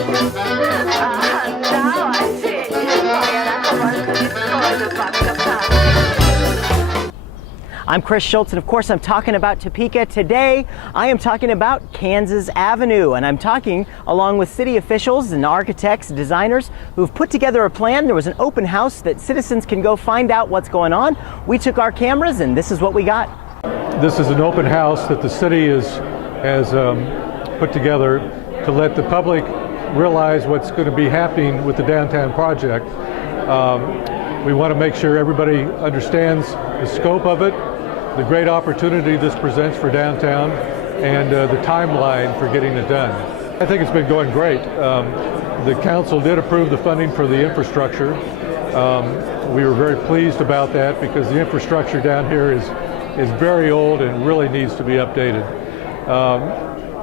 Now I see. I'm Chris Schultz, and of course I'm talking about Topeka. Today I am talking about Kansas Avenue, and I'm talking along with city officials and architects, designers who've put together a plan. There was an open house that citizens can go find out what's going on. We took our cameras and this is what we got. This is an open house that the city has put together to let the public realize what's going to be happening with the downtown project. We want to make sure everybody understands the scope of it, the great opportunity this presents for downtown, and the timeline for getting it done. I think it's been going great. The council did approve the funding for the infrastructure. We were very pleased about that because the infrastructure down here is very old and really needs to be updated.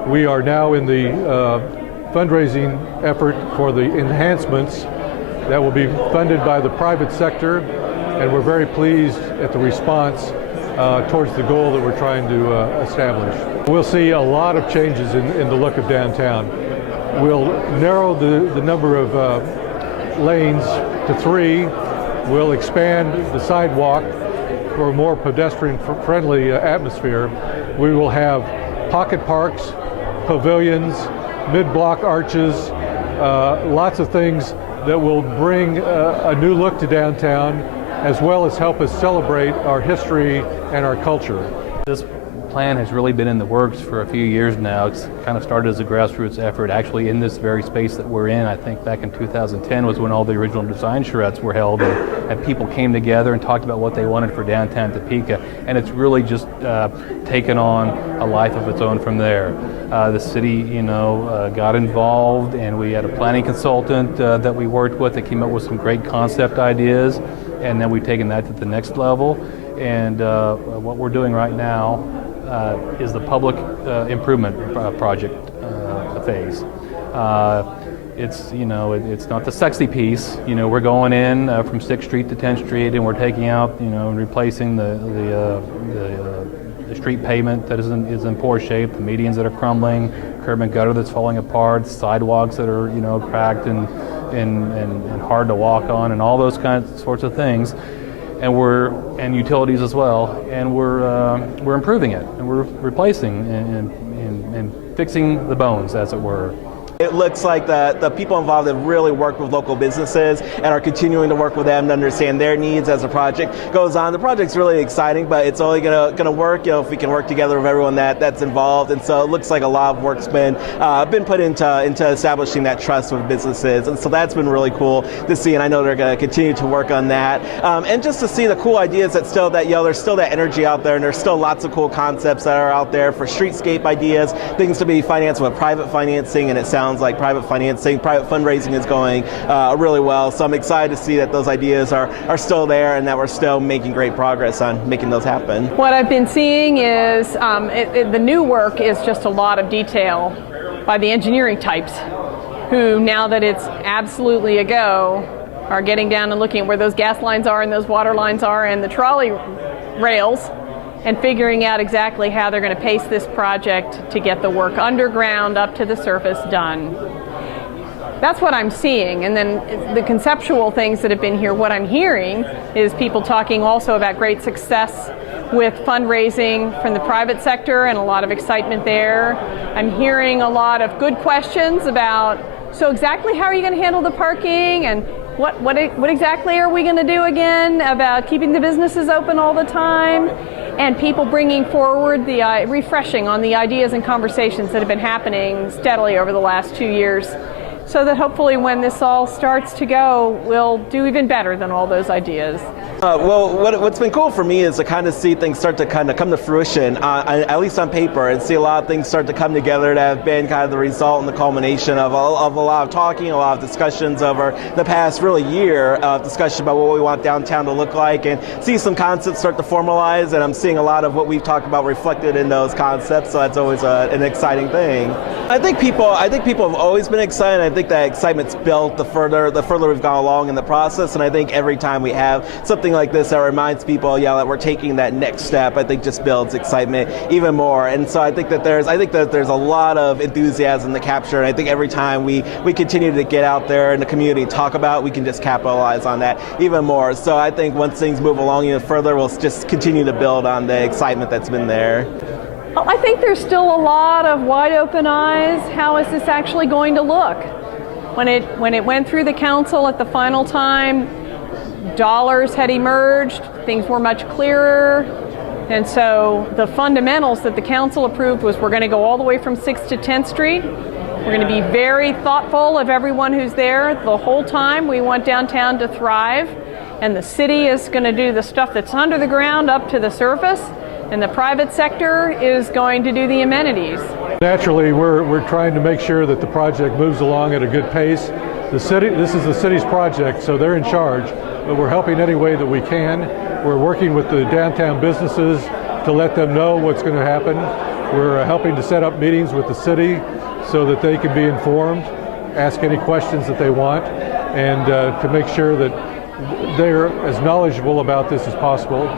We are now in the fundraising effort for the enhancements that will be funded by the private sector, and we're very pleased at the response towards the goal that we're trying to establish. We'll see a lot of changes in the look of downtown. We'll narrow the number of lanes to 3. We'll expand the sidewalk for a more pedestrian-friendly atmosphere. We will have pocket parks, pavilions, mid-block arches, lots of things that will bring a new look to downtown, as well as help us celebrate our history and our culture. This plan has really been in the works for a few years now. It's kind of started as a grassroots effort actually in this very space that we're in. I think back in 2010 was when all the original design charrettes were held, and people came together and talked about what they wanted for downtown Topeka, and it's really just taken on a life of its own from there. The city, got involved, and we had a planning consultant that we worked with that came up with some great concept ideas, and then we've taken that to the next level. And what we're doing right now is the public improvement project phase. It's not the sexy piece. We're going in from 6th Street to 10th Street, and we're taking out, and replacing the street pavement that is in poor shape, the medians that are crumbling, curb and gutter that's falling apart, sidewalks that are cracked and hard to walk on, and all those sorts of things. And utilities as well, and we're improving it, and we're replacing and fixing the bones, as it were. It looks like the people involved have really worked with local businesses and are continuing to work with them to understand their needs as the project goes on. The project's really exciting, but it's only gonna work if we can work together with everyone that's involved. And so it looks like a lot of work's been put into establishing that trust with businesses, and so that's been really cool to see. And I know they're gonna continue to work on that, and just to see the cool ideas there's still that energy out there, and there's still lots of cool concepts that are out there for streetscape ideas, things to be financed with private financing, and it sounds like private fundraising is going really well. So I'm excited to see that those ideas are still there and that we're still making great progress on making those happen. What I've been seeing is the new work is just a lot of detail by the engineering types who, now that it's absolutely a go, are getting down and looking at where those gas lines are and those water lines are and the trolley rails, and figuring out exactly how they're going to pace this project to get the work underground up to the surface done. That's what I'm seeing. And then the conceptual things that have been here, what I'm hearing is people talking also about great success with fundraising from the private sector and a lot of excitement there. I'm hearing a lot of good questions about, so exactly how are you going to handle the parking, and what exactly are we going to do again about keeping the businesses open all the time? And people bringing forward refreshing on the ideas and conversations that have been happening steadily over the last 2 years, so that hopefully when this all starts to go, we'll do even better than all those ideas. Well, what's been cool for me is to kind of see things start to kind of come to fruition, at least on paper, and see a lot of things start to come together that have been kind of the result and the culmination of a lot of talking, a lot of discussions over the past really year of discussion about what we want downtown to look like, and see some concepts start to formalize, and I'm seeing a lot of what we've talked about reflected in those concepts, so that's always an exciting thing. I think people have always been excited. I think that excitement's built the further we've gone along in the process, and I think every time we have something something like this that reminds people, that we're taking that next step, I think just builds excitement even more. And so I think that there's a lot of enthusiasm to capture, and I think every time we continue to get out there in the community and talk about, we can just capitalize on that even more. So I think once things move along even further, we'll just continue to build on the excitement that's been there. Well, I think there's still a lot of wide open eyes. How is this actually going to look? When it went through the council at the final time, dollars had emerged, things were much clearer, and so the fundamentals that the council approved was we're going to go all the way from 6th to 10th Street. We're going to be very thoughtful of everyone who's there the whole time. We want downtown to thrive, and the city is going to do the stuff that's under the ground up to the surface, and the private sector is going to do the amenities. Naturally, we're trying to make sure that the project moves along at a good pace. This is the city's project, so they're in charge, but we're helping any way that we can. We're working with the downtown businesses to let them know what's going to happen. We're helping to set up meetings with the city so that they can be informed, ask any questions that they want, and to make sure that they're as knowledgeable about this as possible.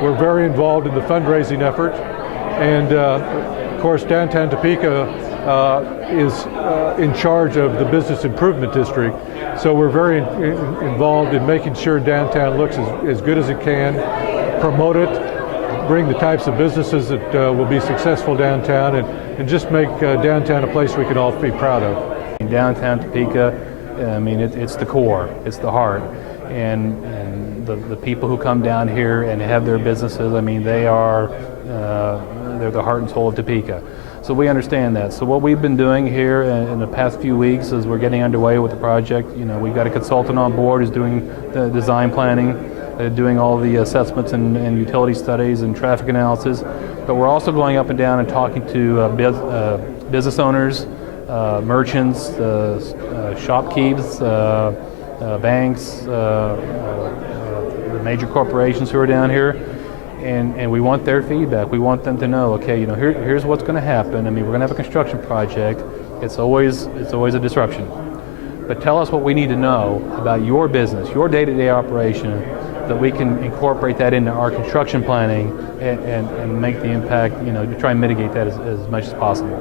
We're very involved in the fundraising effort, and of course downtown Topeka is in charge of the Business Improvement District, so we're very involved in making sure downtown looks as good as it can, promote it, bring the types of businesses that will be successful downtown, and just make downtown a place we can all be proud of. In downtown Topeka, I mean, it's the core, it's the heart, and the people who come down here and have their businesses, I mean, they're the heart and soul of Topeka. So we understand that. So what we've been doing here in the past few weeks is we're getting underway with the project. We've got a consultant on board who's doing the design planning, doing all the assessments and utility studies and traffic analysis. But we're also going up and down and talking to business owners, merchants, shopkeepers, banks, the major corporations who are down here. And we want their feedback. We want them to know, okay, here's what's going to happen. I mean, we're going to have a construction project. It's always a disruption. But tell us what we need to know about your business, your day-to-day operation, that we can incorporate that into our construction planning and make the impact, to try and mitigate that as much as possible.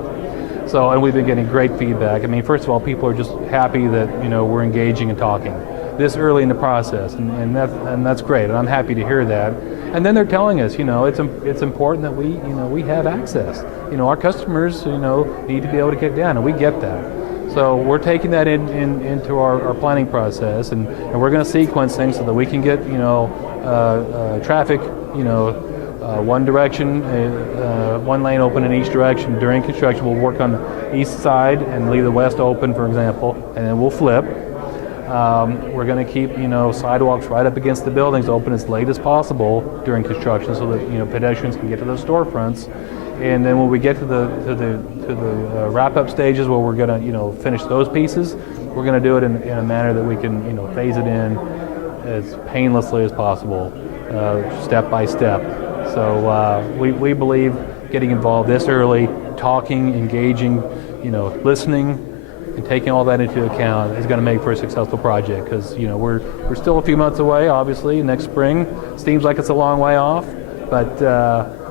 So, and we've been getting great feedback. I mean, first of all, people are just happy that, we're engaging and talking this early in the process, and that's great, and I'm happy to hear that. And then they're telling us, it's important that we have access. Our customers, need to be able to get down, and we get that. So we're taking that into our planning process, and we're going to sequence things so that we can get, traffic, one direction, one lane open in each direction. During construction, we'll work on the east side and leave the west open, for example, and then we'll flip. We're going to keep, sidewalks right up against the buildings open as late as possible during construction, so that pedestrians can get to those storefronts. And then when we get to the wrap-up stages where we're going to finish those pieces, we're going to do it in a manner that we can phase it in as painlessly as possible, step by step. So we believe getting involved this early, talking, engaging, listening, and taking all that into account is going to make for a successful project, because we're still a few months away. Obviously, next spring seems like it's a long way off, but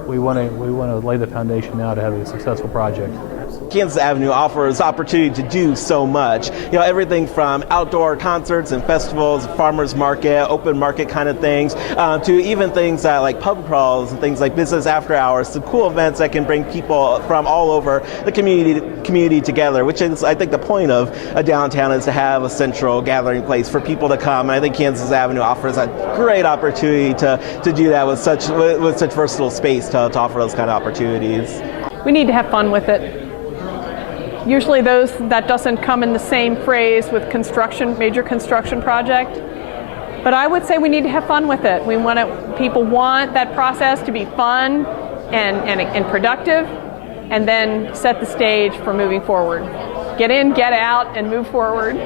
we want to lay the foundation now to have a successful project. Kansas Avenue offers opportunity to do so much. Everything from outdoor concerts and festivals, farmers market, open market kind of things, to even things like pub crawls and things like business after hours, some cool events that can bring people from all over the community together, which is, I think, the point of a downtown, is to have a central gathering place for people to come. And I think Kansas Avenue offers a great opportunity to do that with such versatile space to offer those kind of opportunities. We need to have fun with it. Usually that doesn't come in the same phrase with major construction project. But I would say we need to have fun with it. People want that process to be fun and productive, and then set the stage for moving forward. Get in, get out, and move forward.